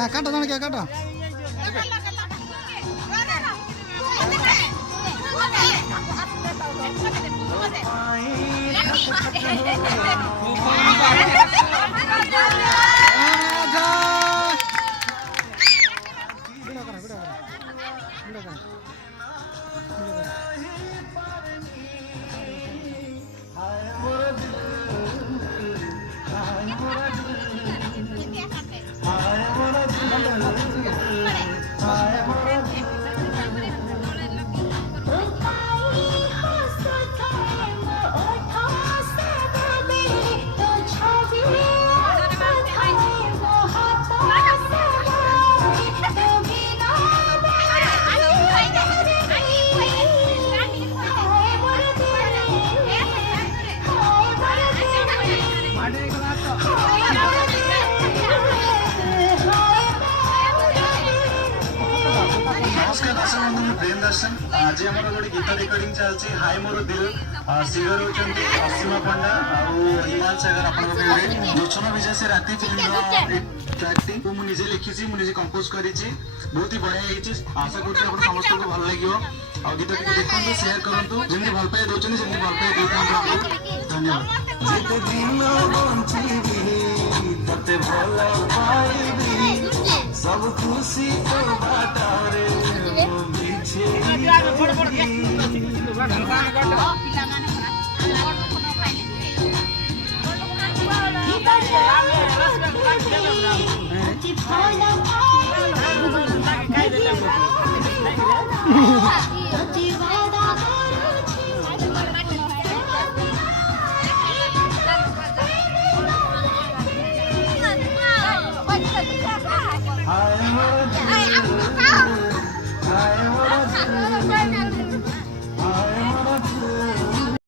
हाँ काटो जन क्या काटो नमस्कार दर्शक बंधु मैं प्रेम दर्शन आज आम गोटे गीत रेकर्डिंग चलती हाय मोर दिल सिंगर होती असीमा पंडा हिमाल सागर आपचना विजय से राति ट्रैक को मुझे लिखी मुझे कंपोज करी बहुत ही बढ़िया आशा कर समस्त को भल लगे आ गीत टी देखते शेयर करूँ जमी भल पाई दौरान सेमती भल पाई दे धन्यवाद सब खुशी तो बाटारे पिला